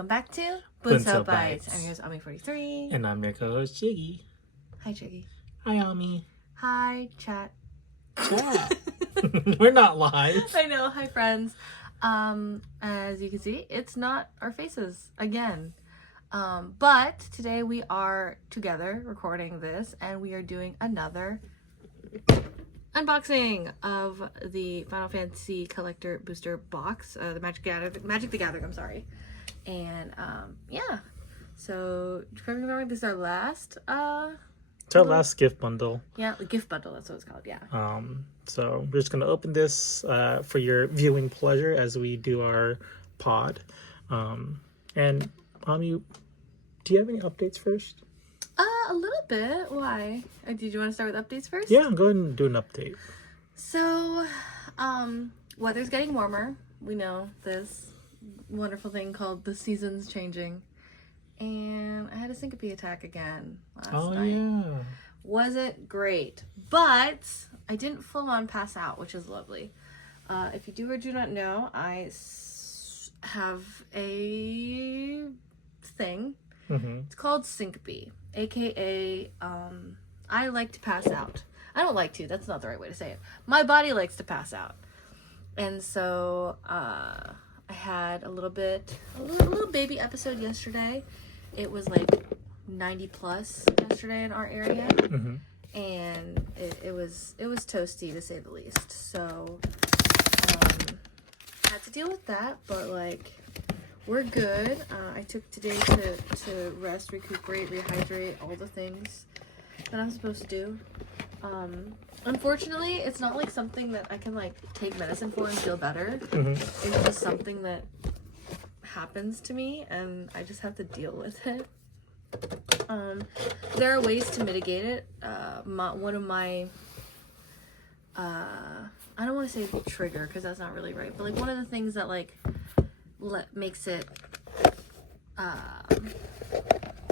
welcome back to Bunso Bunso Bites. Bites. I'm here's Ami43. And I'm your co-host, Chigi. Hi, Chigi. Hi, Ami. Hi, chat. Chat. We're not live. I know. Hi, friends. As you can see, it's not our faces again. But today we are together recording this, and we are doing another unboxing of the Final Fantasy Collector Booster Box, the Magic the Gathering, I'm sorry. And yeah, so correct me if I'm wrong, this is our last It's our last gift bundle. yeah, the gift bundle, that's what it's called. Yeah. So we're just gonna open this for your viewing pleasure as we do our pod. And Ami, do you have any updates first? A little bit. Why? Did you want to start with updates first? Yeah, go ahead and do an update. So, weather's getting warmer. We know this wonderful thing called the seasons changing. And I had a syncope attack again last night. Yeah. Wasn't great, but I didn't full on pass out, which is lovely. If you do or do not know, I have a thing. Mm-hmm. It's called syncope, aka I like to pass out. I don't like to, that's not the right way to say it. My body likes to pass out. And so I had a little baby episode yesterday. It was like 90 plus yesterday in our area. Mm-hmm. And it was toasty, to say the least. So had to deal with that, but like we're good. I took today to rest, recuperate, rehydrate, all the things that I'm supposed to do. Unfortunately, it's not like something that I can like take medicine for and feel better. Mm-hmm. It's just something that happens to me and I just have to deal with it. There are ways to mitigate it. One of my I don't want to say trigger because that's not really right, but like one of the things that like makes it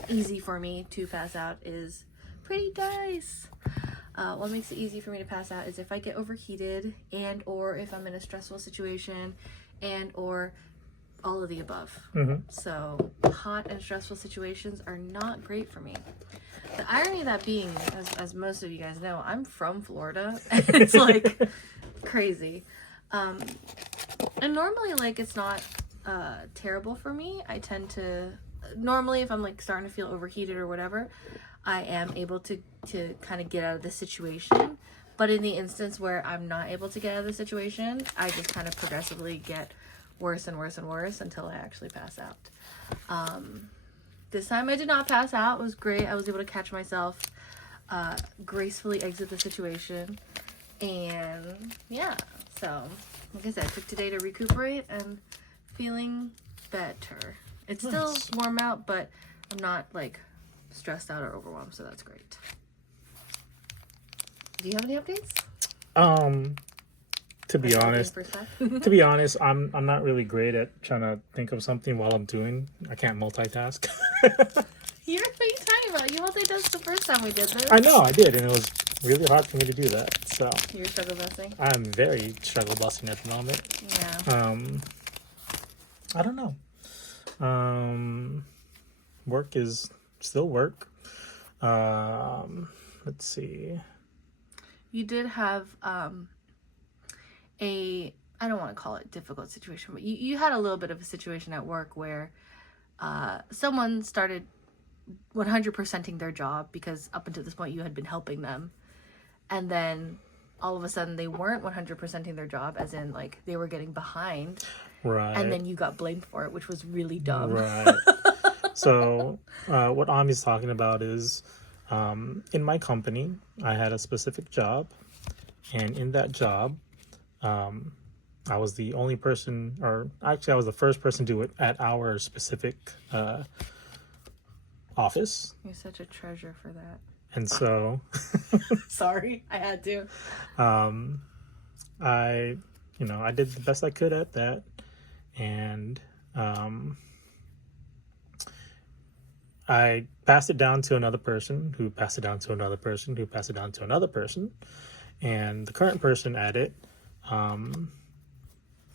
easy for me to pass out is pretty dice. What makes it easy for me to pass out is if I get overheated and or if I'm in a stressful situation and or all of the above. Mm-hmm. So hot and stressful situations are not great for me. The irony of that being, as most of you guys know, I'm from Florida and it's like crazy. And normally like it's not terrible for me. I tend to normally if I'm like starting to feel overheated or whatever, I am able to kind of get out of the situation. But in the instance where I'm not able to get out of the situation, I just kind of progressively get worse and worse and worse until I actually pass out. This time I did not pass out. It was great. I was able to catch myself, gracefully exit the situation. And yeah, so like I said, I took today to recuperate and feeling better. It's still warm out, but I'm not like stressed out or overwhelmed, so that's great. Do you have any updates? To be honest, I'm not really great at trying to think of something while I'm doing. I can't multitask. What are you talking about? You multitasked the first time we did this. I know, I did, and it was really hard for me to do that. So You're struggle busting? I'm very struggle busting at the moment. Yeah. I don't know. Work is still work. Let's see. You did have I don't want to call it difficult situation, but you had a little bit of a situation at work where someone started 100%ing their job because up until this point you had been helping them, and then all of a sudden they weren't 100%ing their job, as in like they were getting behind, Right. and then you got blamed for it, which was really dumb. Right. So what Ami's talking about is in my company I had a specific job, and in that job I was the only person, or actually I was the first person to do it at our specific office. You're such a treasure for that. And so Sorry, I had to. I did the best I could at that, and I passed it down to another person who passed it down to another person who passed it down to another person, and the current person at it,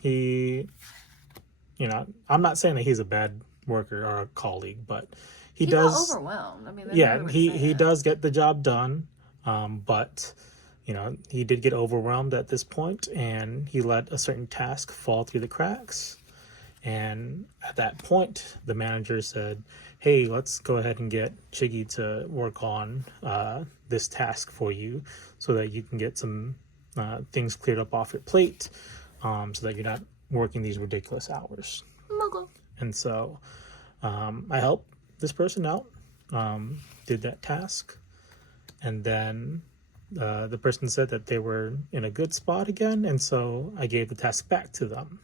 he, I'm not saying that he's a bad worker or a colleague, but he got does. overwhelmed. I mean, Yeah, he does get the job done, but he did get overwhelmed at this point, and he let a certain task fall through the cracks. And at that point, the manager said, "Hey, let's go ahead and get Chigi to work on this task for you, so that you can get some things cleared up off your plate, so that you're not working these ridiculous hours." Muggle. And so I helped this person out, did that task, and then the person said that they were in a good spot again, and so I gave the task back to them.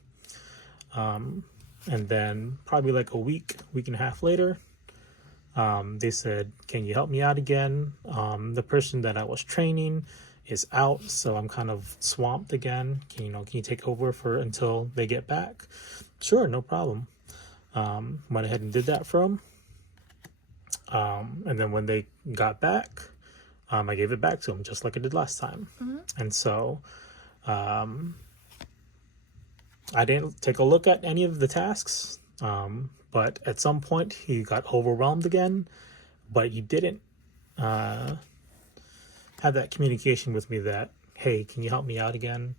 And then probably like a week and a half later, they said, "Can you help me out again? The person that I was training is out, so I'm kind of swamped again. Can you take over until they get back?" "Sure, no problem." Went ahead and did that for them. And then when they got back, I gave it back to them just like I did last time. And so I didn't take a look at any of the tasks, but at some point he got overwhelmed again, but you didn't have that communication with me that, "Hey, can you help me out again?"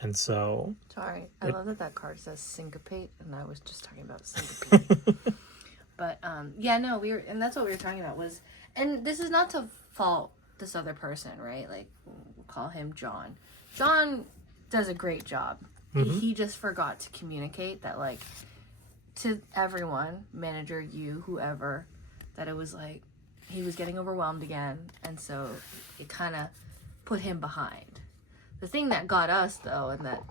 And so... Sorry, I love that card says syncopate, and I was just talking about syncopate. But, yeah, no, and that's what we were talking about was, and this is not to fault this other person, right? Like, we'll call him John. John does a great job. He just forgot to communicate that, like, to everyone, manager, you, whoever, that it was like, he was getting overwhelmed again, and so it kind of put him behind. The thing that got us, though, and that,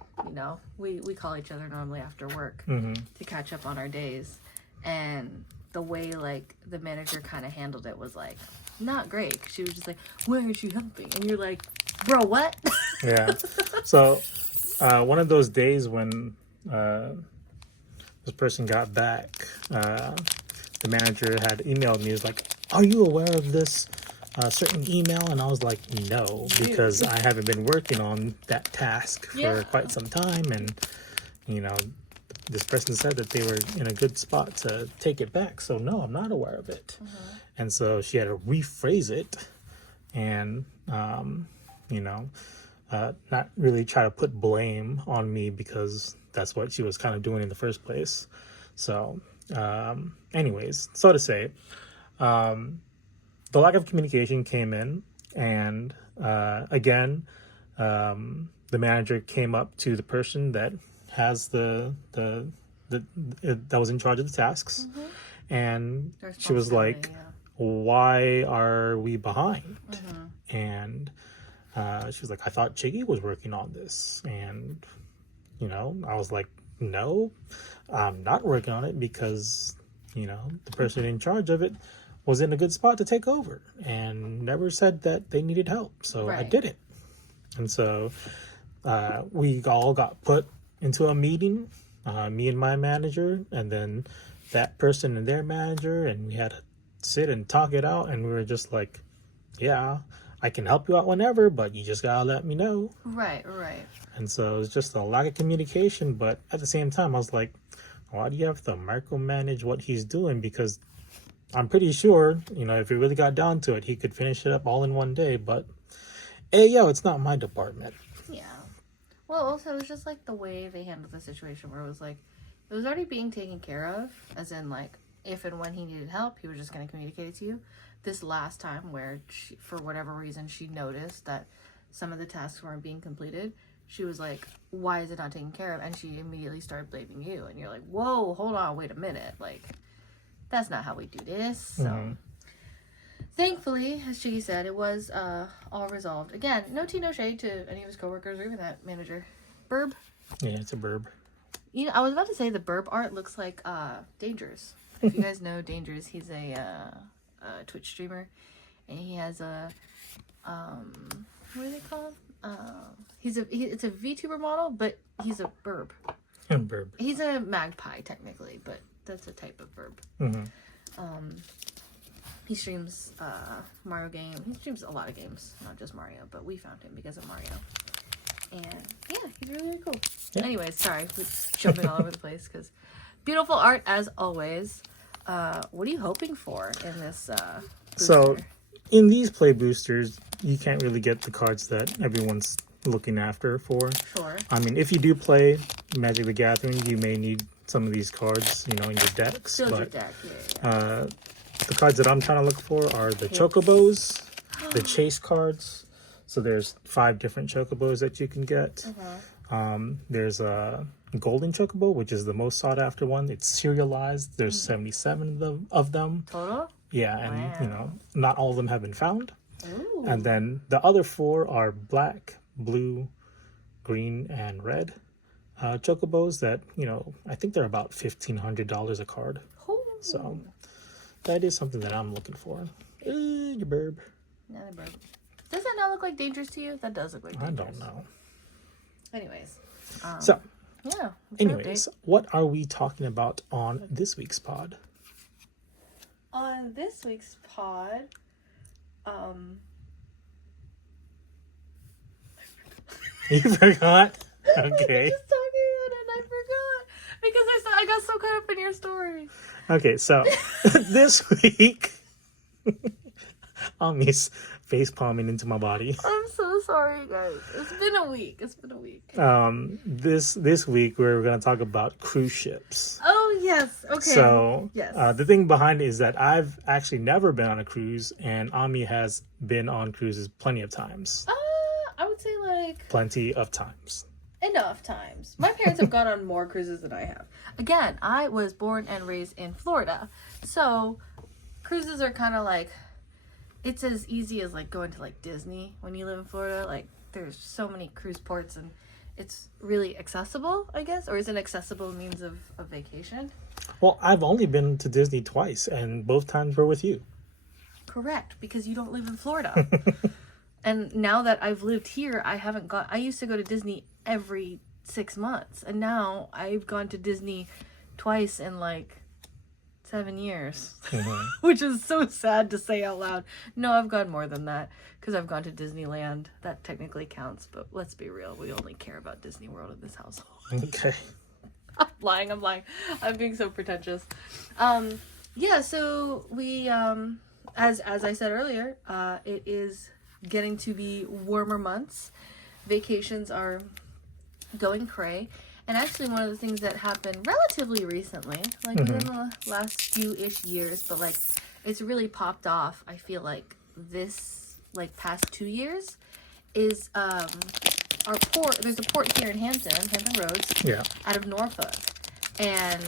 we call each other normally after work to catch up on our days, and the way, like, the manager kind of handled it was, like, not great. She was just like, "Where is she helping?" And you're like, "Bro, what?" Yeah. So, one of those days when this person got back, the manager had emailed me. He was like, "Are you aware of this certain email?" And I was like, "No, because I haven't been working on that task for quite some time, and this person said that they were in a good spot to take it back, so no, I'm not aware of it." And so she had to rephrase it, and not really try to put blame on me, because that's what she was kind of doing in the first place. So anyways, so to say, the lack of communication came in, and again, the manager came up to the person that has that was in charge of the tasks, and she was like, "Why are we behind?" And she was like, "I thought Chigi was working on this." And I was like, "No, I'm not working on it, because the person in charge of it was in a good spot to take over and never said that they needed help, so I did it." And so we all got put into a meeting, me and my manager, and then that person and their manager, and we had to sit and talk it out, and we were just like, "Yeah, I can help you out whenever, but you just gotta let me know." Right. And so it was just a lack of communication, but at the same time I was like, why do you have to micromanage what he's doing? Because I'm pretty sure, if he really got down to it, he could finish it up all in one day, but hey, it's not my department. Yeah. Well, also, it was just, like, the way they handled the situation, where it was, like, it was already being taken care of, as in, like, if and when he needed help, he was just going to communicate it to you. This last time, where she, for whatever reason, she noticed that some of the tasks weren't being completed, she was like, "Why is it not taken care of?" And she immediately started blaming you, and you're like, "Whoa, hold on, wait a minute, like, that's not how we do this." So thankfully, as Chigi said, it was all resolved. Again, no tea, no shade to any of his coworkers or even that manager. Burb. Yeah, it's a burb. I was about to say the burb art looks like Dangers. If you guys know Dangers, he's a Twitch streamer, and he has a what are they called? It's a VTuber model, but he's a burb. Burb. He's a magpie technically, but that's a type of burb. He streams Mario game. He streams a lot of games, not just Mario, but we found him because of Mario. And yeah, he's really, really cool. Yeah. Anyways, sorry, we're jumping all over the place because Beautiful art as always. What are you hoping for in this So, booster? in these play boosters, you can't really get the cards that everyone's looking after for. Sure. I mean, if you do play Magic the Gathering, you may need some of these cards, in your decks. Build your But deck. Yeah. the cards that I'm trying to look for are the Chocobos, the Chase cards. So there's 5 different Chocobos that you can get. There's a Golden Chocobo, which is the most sought after one. It's serialized. There's 77 of them. Total? Yeah, and Wow. not all of them have been found. Ooh. And then the other 4 are black, blue, green, and red Chocobos that, I think they're about $1,500 a card. Ooh. So that is something that I'm looking for. You burb. Another bird. Does that not look like dangerous to you? That does look like dangerous. I don't know. Anyways. So, Yeah. anyways, what are we talking about on this week's pod? On this week's pod, You forgot? I was Okay. just talking about it and I forgot because I got so caught up in your story. Okay, so this week, Ami's face palming into my body. I'm so sorry, guys. It's been a week. This week we're gonna talk about cruise ships. Oh yes. Okay. So yes. The thing behind it is that I've actually never been on a cruise, and Ami has been on cruises plenty of times. I would say like Plenty of times. enough times. My parents have gone on more cruises than I have. Again, I was born and raised in Florida, so cruises are kind of like, it's as easy as like going to like Disney when you live in Florida. Like there's so many cruise ports and it's really accessible, I guess, or is an accessible means of vacation. Well, I've only been to Disney twice, and both times were with you. Correct, because you don't live in Florida. And now that I've lived here, I used to go to Disney every 6 months, and now I've gone to Disney twice in like 7 years, which is so sad to say out loud. No, I've gone more than that because I've gone to Disneyland. That technically counts, but let's be real. We only care about Disney World in this household. Okay. I'm lying. I'm being so pretentious. Yeah, so we, as I said earlier, it is getting to be warmer months. Vacations are going cray. And actually one of the things that happened relatively recently, like within the last few-ish years, but like it's really popped off, I feel like this like past 2 years, is our port. There's a port here in Hampton Roads, Yeah. out of Norfolk, and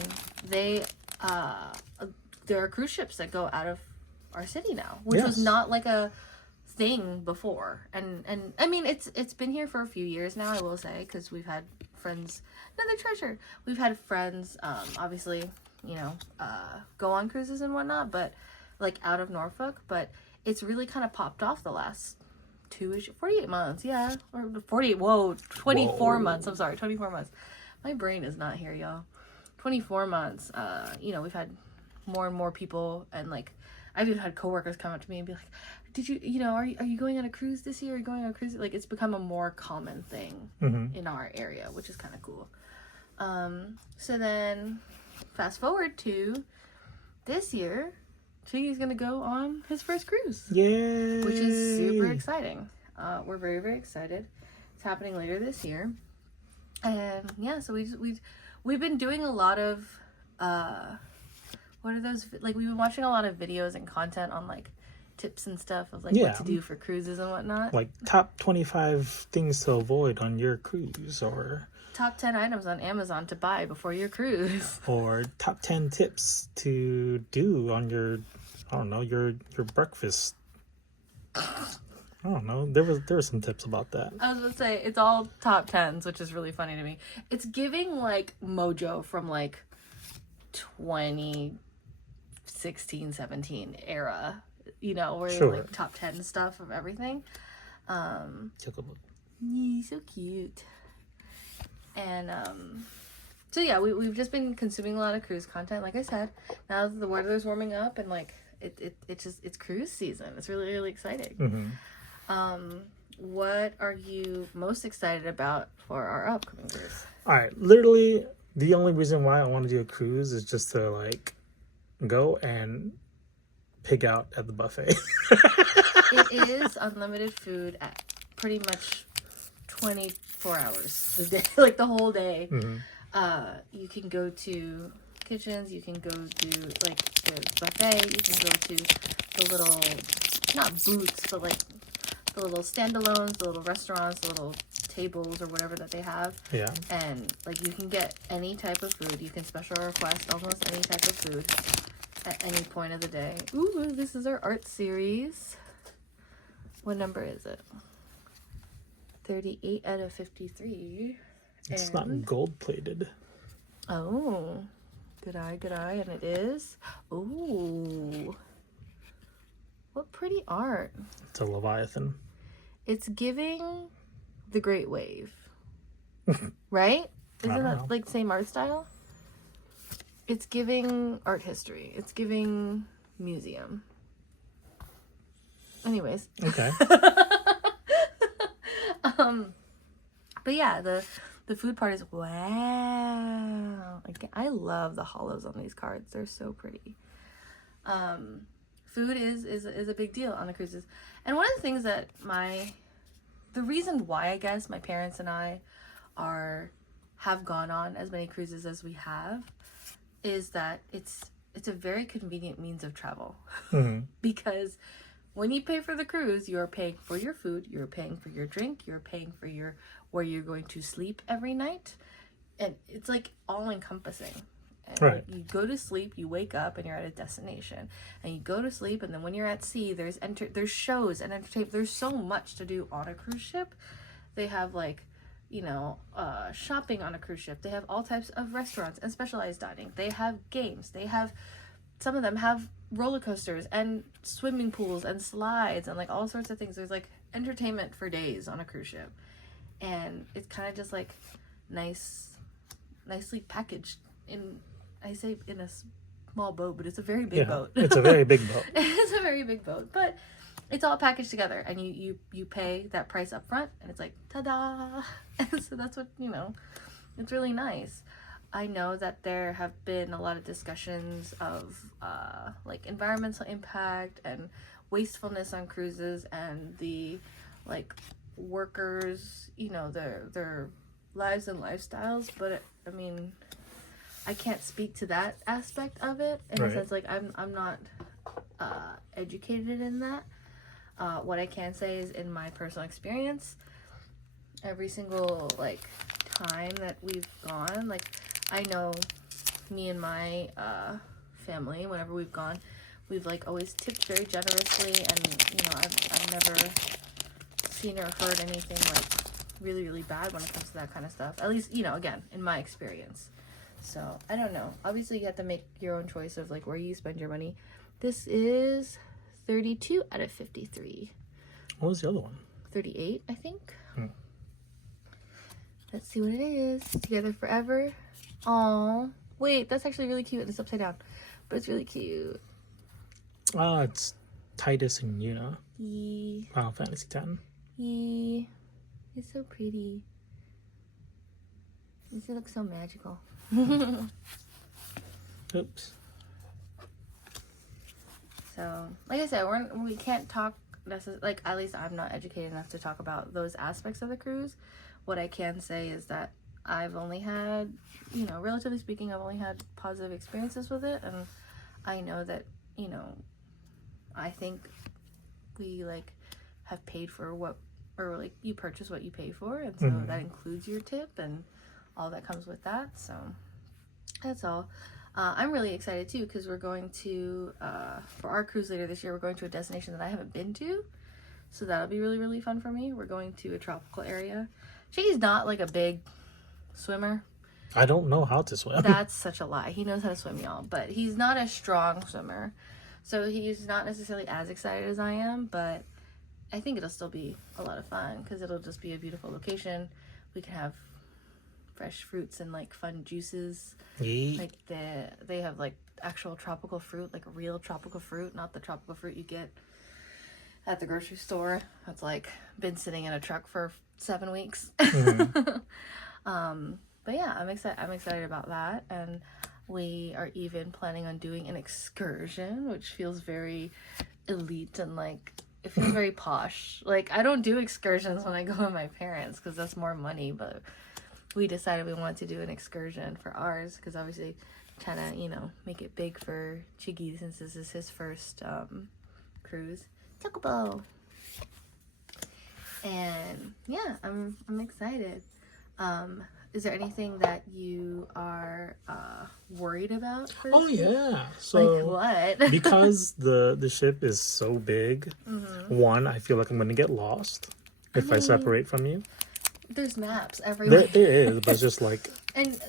they there are cruise ships that go out of our city now, which was not like a thing before. And I mean it's been here for a few years now, I will say, because we've had friends, another treasure, we've had friends obviously go on cruises and whatnot, but like out of Norfolk, but it's really kind of popped off the last 48 months, yeah, or 48, 24 months, I'm sorry, 24 months. My brain is not here, y'all. 24 months. We've had more and more people, and like I've even had coworkers come up to me and be like, did you are you going on a cruise this year? Are you going on a cruise? Like it's become a more common thing in our area, which is kind of cool. So then fast forward to this year, Chigi's gonna go on his first cruise. Yay! Which is super exciting. We're very, very excited. It's happening later this year. And yeah, so we've been doing a lot of what are those, like we've been watching a lot of videos and content on like tips and stuff of like what to do for cruises and whatnot. Like top 25 things to avoid on your cruise, or top 10 items on Amazon to buy before your cruise. Or top 10 tips to do on your, I don't know, your breakfast. I don't know. There were some tips about that. I was gonna say it's all top 10s, which is really funny to me. It's giving like Mojo from like 2016, 17 era, where it's like top 10 stuff of everything. So cute. And so yeah, we've just been consuming a lot of cruise content, like I said. Now the weather's warming up, and like it's cruise season. It's really, really exciting. Mm-hmm. What are you most excited about for our upcoming cruise? All right, literally The only reason why I want to do a cruise is just to like go and pig out at the buffet. It is unlimited food at pretty much 24 hours a day, like the whole day. You can go to kitchens, you can go do like the buffet, you can go to the little, not booths, but like the little standalones, the little restaurants, the little tables or whatever that they have. Yeah. And like you can get any type of food. You can special request almost any type of food at any point of the day. Ooh, this is our art series. What number is it? 38 out of 53. It's And... not gold plated. Oh, good eye, and it is. Ooh, what pretty art. It's a Leviathan. It's giving the Great Wave, right? Isn't that like same art style? It's giving art history. It's giving museum. Anyways. Okay. But yeah, the food part is wow. Like, I love the hollows on these cards. They're so pretty. Food is a big deal on the cruises. And one of the things that the reason why I guess my parents and I have gone on as many cruises as we have is that it's a very convenient means of travel. Because when you pay for the cruise, you're paying for your food, you're paying for your drink, you're paying for where you're going to sleep every night. And it's like all encompassing. And right. You go to sleep, you wake up, and you're at a destination. And you go to sleep, and then when you're at sea, there's shows and entertainment. There's so much to do on a cruise ship. They have like, shopping on a cruise ship. They have all types of restaurants and specialized dining. They have games. Some of them have roller coasters and swimming pools and slides and like all sorts of things. There's like entertainment for days on a cruise ship. And it's kind of just like nicely packaged I say in a small boat, but it's a very big boat. It's a very big boat. It's a very big boat, but it's all packaged together, and you pay that price up front, and it's like, ta-da! And so that's what, it's really nice. I know that there have been a lot of discussions of like environmental impact and wastefulness on cruises and the like workers, their lives and lifestyles, but I mean, I can't speak to that aspect of it in a sense, like I'm not educated in that. What I can say is in my personal experience, every single like time that we've gone, like I know me and my family, whenever we've gone, we've like always tipped very generously, and I've never seen or heard anything like really, really bad when it comes to that kind of stuff. At least, again, in my experience. So, I don't know. Obviously, you have to make your own choice of, like, where you spend your money. This is 32 out of 53. What was the other one? 38, I think. Let's see what it is. Together Forever. Aw. Wait, that's actually really cute. It's upside down. But it's really cute. It's Titus and Yuna. Yee. Final Fantasy X. Yee. It's so pretty. This looks so magical. Oops. So, like I said, we can't talk like, at least I'm not educated enough to talk about those aspects of the cruise. What I can say is that I've only had, relatively speaking, I've only had positive experiences with it, and I know that, I think we like have paid for what, or like you purchase what you pay for, and so that includes your tip and all that comes with that. So that's all. I'm really excited too, because we're going to for our cruise later this year, we're going to a destination that I haven't been to, so that'll be really, really fun for me. We're going to a tropical area. Chigi's not like a big swimmer. I don't know how to swim. That's such a lie. He knows how to swim, y'all, but he's not a strong swimmer, so he's not necessarily as excited as I am, but I think it'll still be a lot of fun because it'll just be a beautiful location. We can have fresh fruits and like fun juices. Yeet. Like they have like actual tropical fruit, like real tropical fruit, not the tropical fruit you get at the grocery store that's like been sitting in a truck for 7 weeks. But yeah, I'm excited about that, and we are even planning on doing an excursion, which feels very elite and like it feels very posh. Like I don't do excursions when I go with my parents because that's more money, but we decided we wanted to do an excursion for ours because obviously trying to, you know, make it big for Chigi since this is his first cruise. Chocobo. And yeah, I'm excited. Is there anything that you are worried about for this Oh cruise? yeah. So Like what? because the ship is so big, one, I feel like I'm gonna get lost if I mean, separate from you. There's maps everywhere. There is, but it's just like And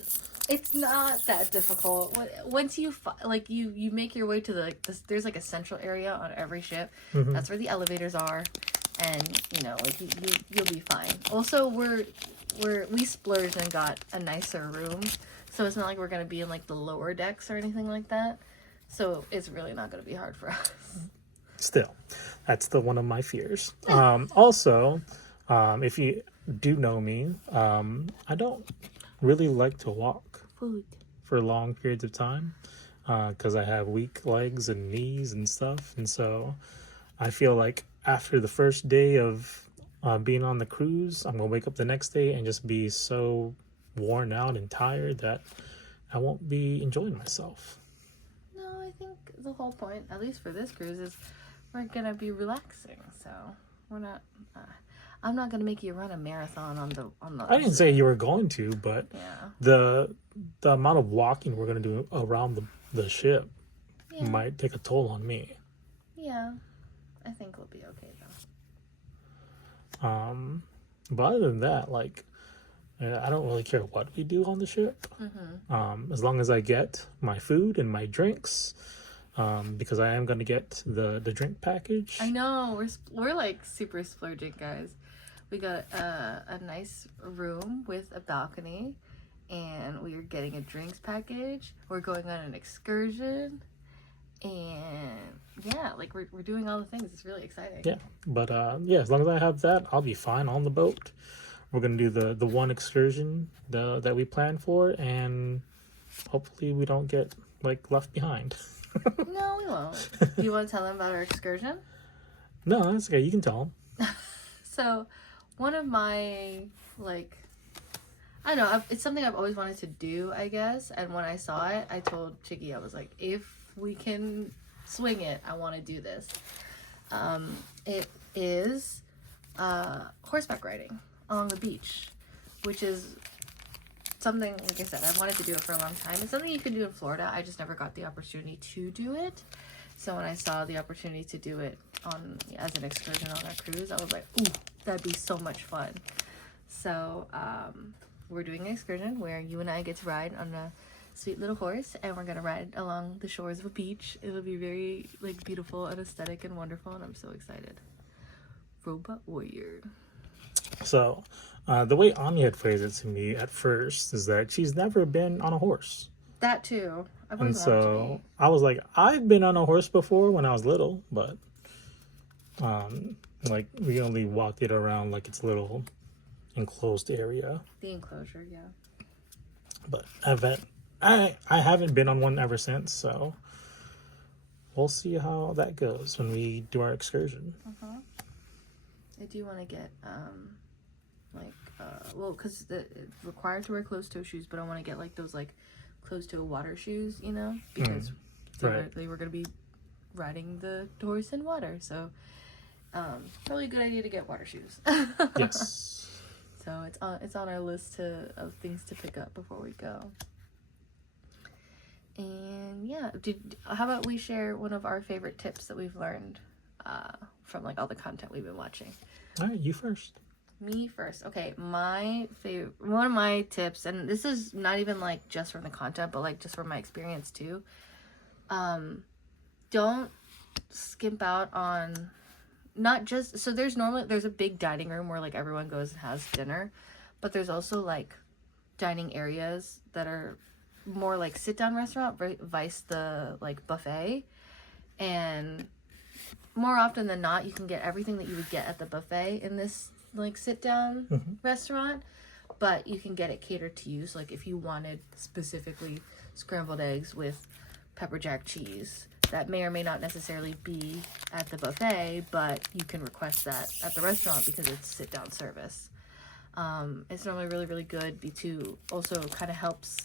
it's not that difficult. Once you like you make your way to the like there's like a central area on every ship. That's where the elevators are, and you know like you'll be fine. Also, we splurged and got a nicer room, so it's not like we're gonna be in like the lower decks or anything like that. So it's really not gonna be hard for us. still, that's the one of my fears. Also, if you do know me, I don't really like to walk Food. for long periods of time because I have weak legs and knees and stuff, and so I feel like after the first day of being on the cruise, I'm gonna wake up the next day and just be so worn out and tired that I won't be enjoying myself. No, I think the whole point, at least for this cruise, is we're gonna be relaxing. So we're not. I'm not gonna make you run a marathon on the. I didn't say you were going to, but Yeah. the amount of walking we're gonna do around the ship Yeah. might take a toll on me. Yeah. I think we'll be okay though. But other than that, like, I don't really care what we do on the ship. As long as I get my food and my drinks, because I am gonna get the drink package. I know we're like super splurging, guys. We got a nice room with a balcony, and we are getting a drinks package. We're going on an excursion, and yeah, like we're doing all the things. It's really exciting. Yeah, but yeah, as long as I have that, I'll be fine on the boat. We're gonna do the one excursion that we planned for, and hopefully we don't get like left behind. No, we won't. Do you want to tell them about our excursion? No, that's okay. You can tell them. So, one of my, like, I don't know, it's something I've always wanted to do, I guess. And when I saw it, I told Chigi, I was like, if we can swing it, I want to do this. It is horseback riding along the beach, which is something, like I said, I've wanted to do it for a long time. It's something you can do in Florida. I just never got the opportunity to do it. So when I saw the opportunity to do it as an excursion on our cruise, I was like, ooh, that'd be so much fun. So we're doing an excursion where you and I get to ride on a sweet little horse, and we're gonna ride along the shores of a beach. It'll be very like beautiful and aesthetic and wonderful, and I'm so excited. Robot warrior. So, the way Anya had phrased it to me at first is that she's never been on a horse. That too. I've And always wanted to so be. I was like, I've been on a horse before when I was little, but like we only walked it around like it's a little enclosed area. The enclosure, yeah. But I haven't been on one ever since, so we'll see how that goes when we do our excursion. I do want to get well, because it's required to wear closed-toe shoes, but I want to get like those like closed-toe water shoes, you know, because they were going to be riding the horse in water, so probably a good idea to get water shoes. Yes. So it's on our list of things to pick up before we go. And yeah, how about we share one of our favorite tips that we've learned from like all the content we've been watching. All right, you first. Me first. Okay, my favorite, one of my tips, and this is not even like just from the content, but like just from my experience too. Don't skimp out on, not just, so there's a big dining room where like everyone goes and has dinner, but there's also like dining areas that are more like sit down restaurant vice the like buffet, and more often than not you can get everything that you would get at the buffet in this like sit down restaurant, but you can get it catered to you. So like if you wanted specifically scrambled eggs with pepper jack cheese, that may or may not necessarily be at the buffet, but you can request that at the restaurant because it's sit-down service. It's normally really, really good. B2 also kind of helps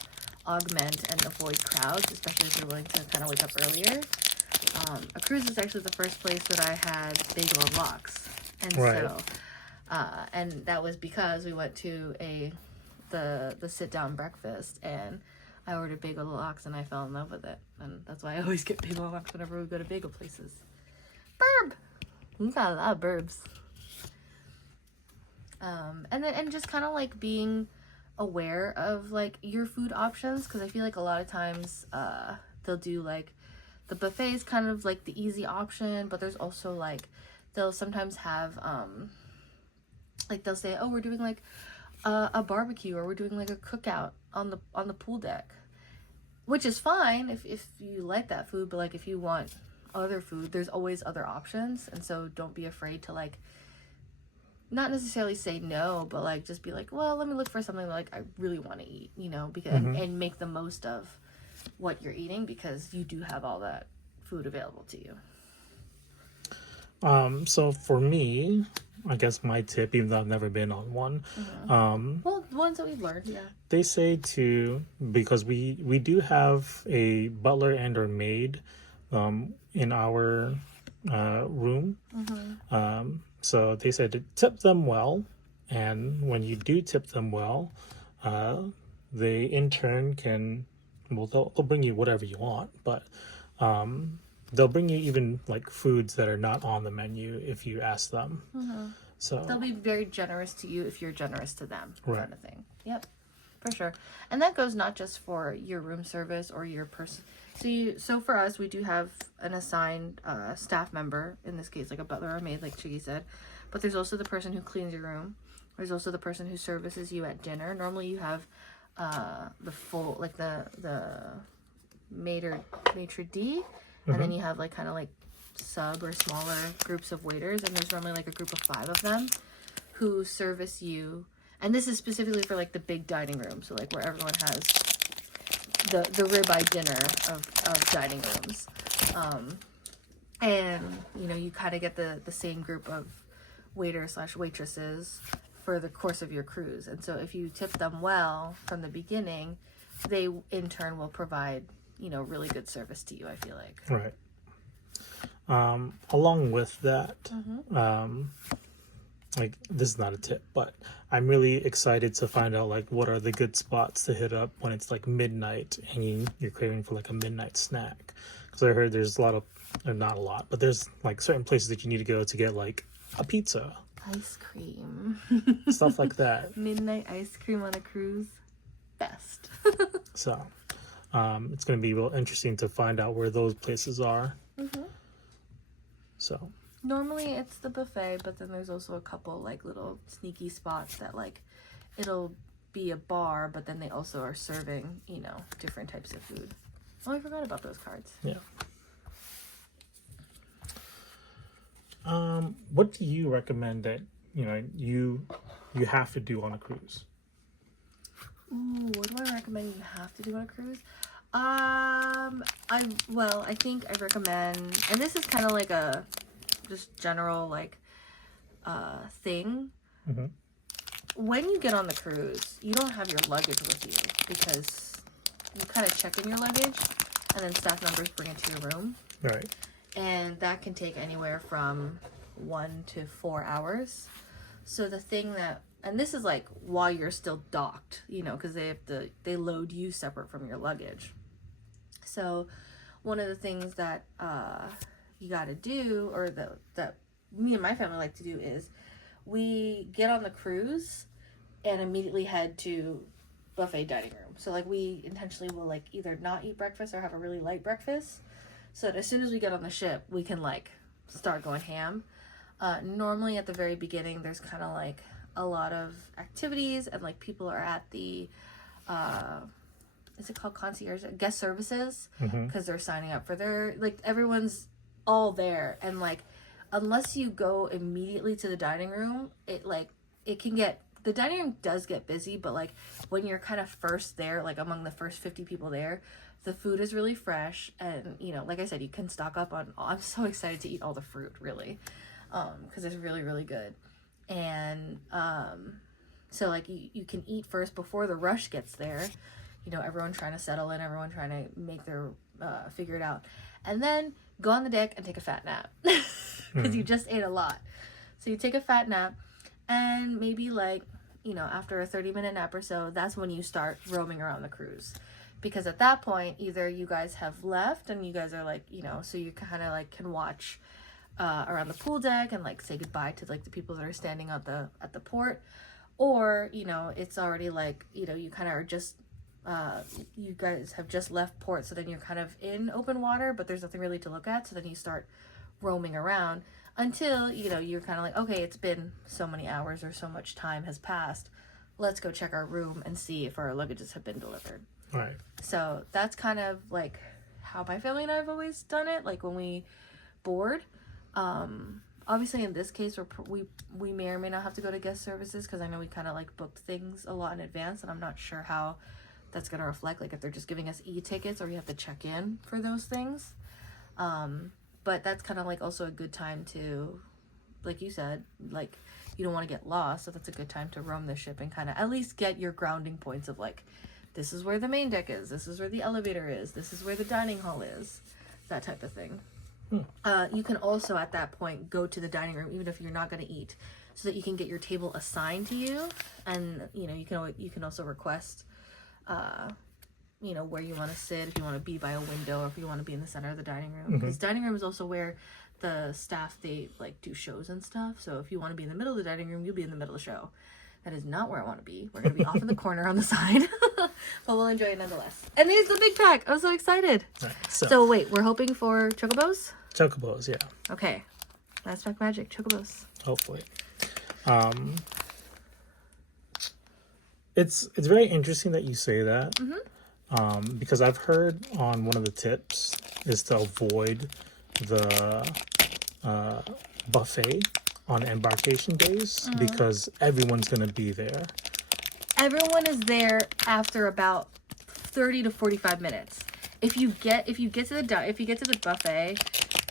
augment and avoid crowds, especially if you're willing to kind of wake up earlier. A cruise is actually the first place that I had bagel and lox. And so, and that was because we went to the sit-down breakfast, and I ordered bagel and lox, and I fell in love with it. And that's why I always get bagel and lox whenever we go to bagel places. Burb! We got a lot of burbs. And just kind of like being aware of like your food options, because I feel like a lot of times they'll do like the buffet is kind of like the easy option, but there's also like they'll sometimes have like they'll say, oh, we're doing like a barbecue, or we're doing like a cookout on the pool deck, which is fine if you like that food, but like if you want other food, there's always other options. And so don't be afraid to like not necessarily say no, but like just be like, well, let me look for something that, like I really want to eat, you know, because and make the most of what you're eating, because you do have all that food available to you. So for me, I guess my tip, even though I've never been on one, Well, the ones that we've learned, yeah. they say because we do have a butler and or maid in our room. So they said to tip them well, and when you do tip them well, the intern can, well, they'll bring you whatever you want, but they'll bring you even like foods that are not on the menu if you ask them. So they'll be very generous to you if you're generous to them, right. kind of thing. Yep, for sure. And that goes not just for your room service or your person. So for us, we do have an assigned staff member, in this case, like a butler or maid, like Chigi said. But there's also the person who cleans your room. There's also the person who services you at dinner. Normally you have the full, like the maitre d', and then you have like kind of like sub or smaller groups of waiters, and there's normally like a group of 5 of them who service you. And this is specifically for like the big dining room, so like where everyone has the ribeye dinner of dining rooms. And you know, you kind of get the same group of waiters / waitresses for the course of your cruise. And so if you tip them well from the beginning, they in turn will provide, you know, really good service to you, I feel like. Right. Along with that, like, this is not a tip, but I'm really excited to find out like what are the good spots to hit up when it's like midnight and you're craving for like a midnight snack. Because I heard there's a lot of, or not a lot, but there's like certain places that you need to go to get like a pizza, ice cream, stuff like that. Midnight ice cream on a cruise, best. So it's going to be real interesting to find out where those places are. So normally it's the buffet, but then there's also a couple like little sneaky spots that like it'll be a bar, but then they also are serving, you know, different types of food. Oh, I forgot about those cards. Yeah. What do you recommend that, you know, you have to do on a cruise? Ooh, what do I recommend you have to do on a cruise? I think I recommend, and this is kind of like a just general like thing. When you get on the cruise, you don't have your luggage with you, because you kind of check in your luggage and then staff members bring it to your room. Right. And that can take anywhere from 1 to 4 hours. So the thing that, and this is like while you're still docked, you know, because they load you separate from your luggage. So one of the things that you got to do, or that me and my family like to do, is we get on the cruise and immediately head to buffet dining room. So like we intentionally will like either not eat breakfast or have a really light breakfast, so that as soon as we get on the ship, we can like start going ham. Normally at the very beginning, there's kind of like a lot of activities, and like people are at the is it called concierge, guest services, because they're signing up for their, like, everyone's all there, and like unless you go immediately to the dining room, it can get the dining room does get busy, but like when you're kind of first there, like among the first 50 people there, the food is really fresh, and you know, like I said, you can stock up on I'm so excited to eat all the fruit, really, because it's really, really good. And so like you can eat first before the rush gets there, you know, everyone trying to settle in, everyone trying to make their figure it out, and then go on the deck and take a fat nap because you just ate a lot. So you take a fat nap, and maybe like, you know, after a 30-minute nap or so, that's when you start roaming around the cruise. Because at that point, either you guys have left and you guys are like, you know, so you kind of like can watch around the pool deck and like say goodbye to like the people that are standing at the port, or, you know, it's already like, you know, you kind of are just you guys have just left port, so then you're kind of in open water, but there's nothing really to look at, so then you start roaming around until, you know, you're kind of like, okay, it's been so many hours or so much time has passed, let's go check our room and see if our luggages have been delivered. Right. So that's kind of like how my family and I have always done it, like when we board. Obviously in this case we may or may not have to go to guest services, because I know we kind of like booked things a lot in advance, and I'm not sure how that's going to reflect, like if they're just giving us e-tickets or you have to check in for those things. But that's kind of like also a good time to, like you said, like you don't want to get lost, so that's a good time to roam the ship and kind of at least get your grounding points of like, this is where the main deck is, this is where the elevator is, this is where the dining hall is, that type of thing. You can also at that point go to the dining room even if you're not going to eat, so that you can get your table assigned to you, and you know, you can also request you know, where you want to sit, if you want to be by a window or if you want to be in the center of the dining room, because dining room is also where the staff, they like do shows and stuff. So if you want to be in the middle of the dining room, you'll be in the middle of the show. That is not where I want to be. We're going to be off in the corner on the side, but we'll enjoy it nonetheless. And there's the big pack. I'm so excited. Right, so wait, we're hoping for chocobos? Chocobos, yeah. Okay. Last pack magic, chocobos. Hopefully. It's very interesting that you say that, because I've heard on one of the tips is to avoid the buffet on embarkation days, because everyone's going to be there. Everyone is there after about 30 to 45 minutes. If you get to the buffet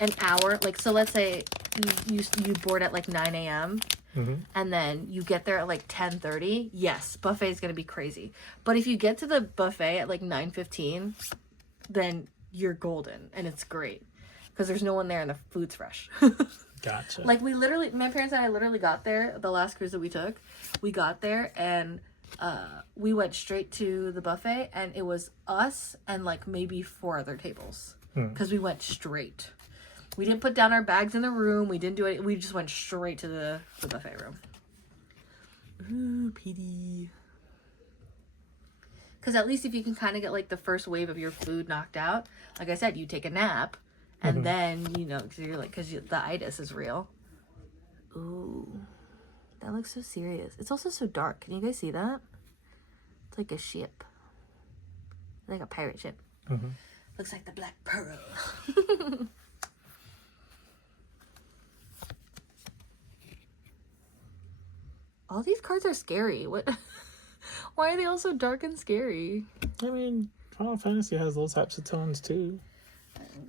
an hour, like, so let's say you board at like 9 a.m. and then you get there at like 10:30, yes, buffet is going to be crazy. But if you get to the buffet at like 9:15, then you're golden and it's great because there's no one there and the food's fresh. Gotcha. Like my parents and I literally got there, the last cruise that we took, we got there and we went straight to the buffet, and it was us and like maybe 4 other tables because we went straight. We didn't put down our bags in the room. We didn't do it. We just went straight to the buffet room. Ooh, PD. Because at least if you can kind of get like the first wave of your food knocked out, like I said, you take a nap, and then, you know, because the itis is real. Ooh, that looks so serious. It's also so dark. Can you guys see that? It's like a ship, like a pirate ship. Looks like the Black Pearl. All these cards are scary. What? Why are they all so dark and scary? I mean, Final Fantasy has those types of tones too.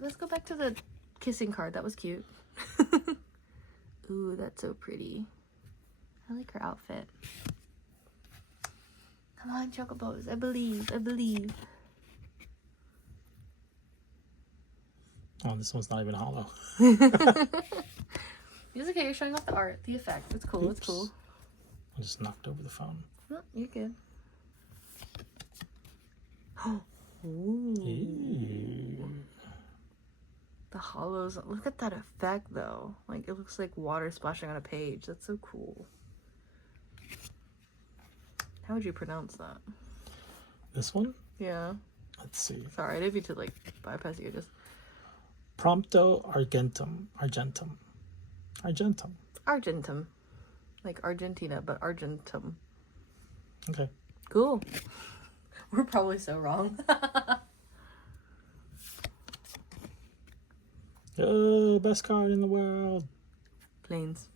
Let's go back to the kissing card. That was cute. Ooh, that's so pretty. I like her outfit. Come on, chocobos. I believe. Oh, this one's not even hollow. It's okay. You're showing off the art, the effect. It's cool. Oops. It's cool. I just knocked over the phone. No, you're good. Ooh. The hollows. Look at that effect, though. Like, it looks like water splashing on a page. That's so cool. How would you pronounce that? This one? Yeah. Let's see. Sorry, I didn't mean to, like, bypass you. Just Prompto Argentum. Argentum. Like Argentina, but Argentum. Okay. Cool. We're probably so wrong. Oh, best card in the world. Planes.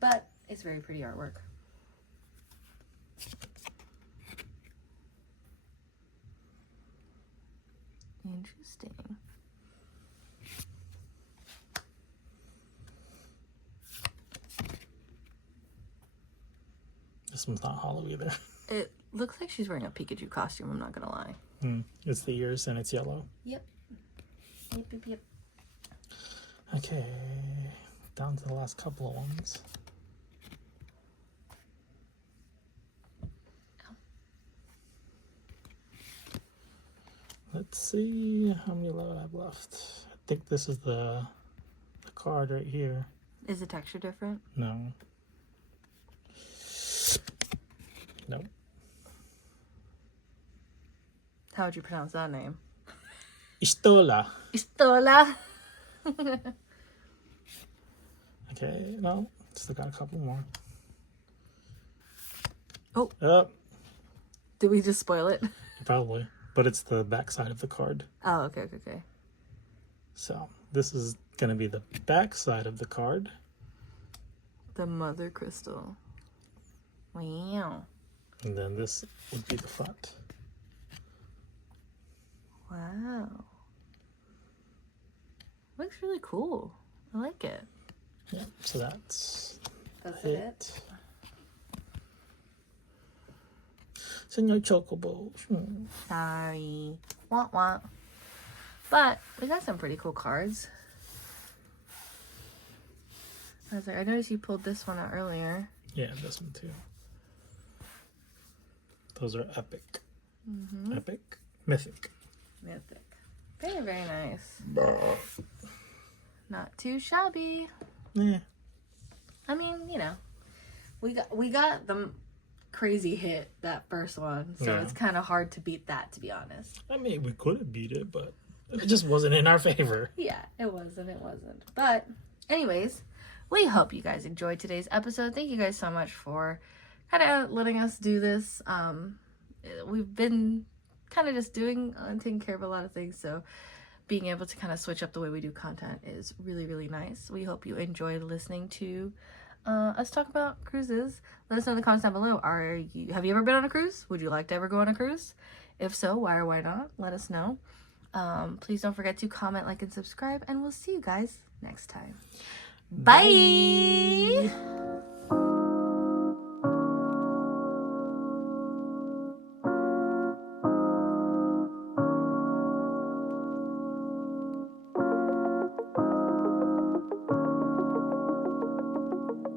But it's very pretty artwork. Interesting. This one's not hollow either. It looks like she's wearing a Pikachu costume, I'm not gonna lie. It's the ears and it's yellow. Yep. Yep. Okay, down to the last couple of ones. Let's see how many I have left. I think this is the card right here. Is the texture different? No. Nope. How would you pronounce that name? Istola. Istola. Okay, no, still got a couple more. Oh. Did we just spoil it? Probably, but it's the back side of the card. Oh, okay. So this is gonna be the back side of the card. The mother crystal. Wow. And then this would be the front. Wow. Looks really cool. I like it. Yeah, so that's it. Senor Chocobo. Sorry. Wah wah. But we got some pretty cool cards. I noticed you pulled this one out earlier. Yeah, this one too. Those are epic. Epic. Mythic. Very, very nice. Not too shabby. Yeah. I mean, you know, we got the crazy hit, that first one, so it's kind of hard to beat that, to be honest. I mean, we could have beat it, but it just wasn't in our favor. Yeah, it wasn't. But anyways, we hope you guys enjoyed today's episode. Thank you guys so much for kind of letting us do this. We've been kind of just doing and taking care of a lot of things, so being able to kind of switch up the way we do content is really, really nice. We hope you enjoyed listening to us talk about cruises. Let us know in the comments down below. Have you ever been on a cruise? Would you like to ever go on a cruise? If so, why or why not? Let us know. Please don't forget to comment, like, and subscribe, and we'll see you guys next time. Bye.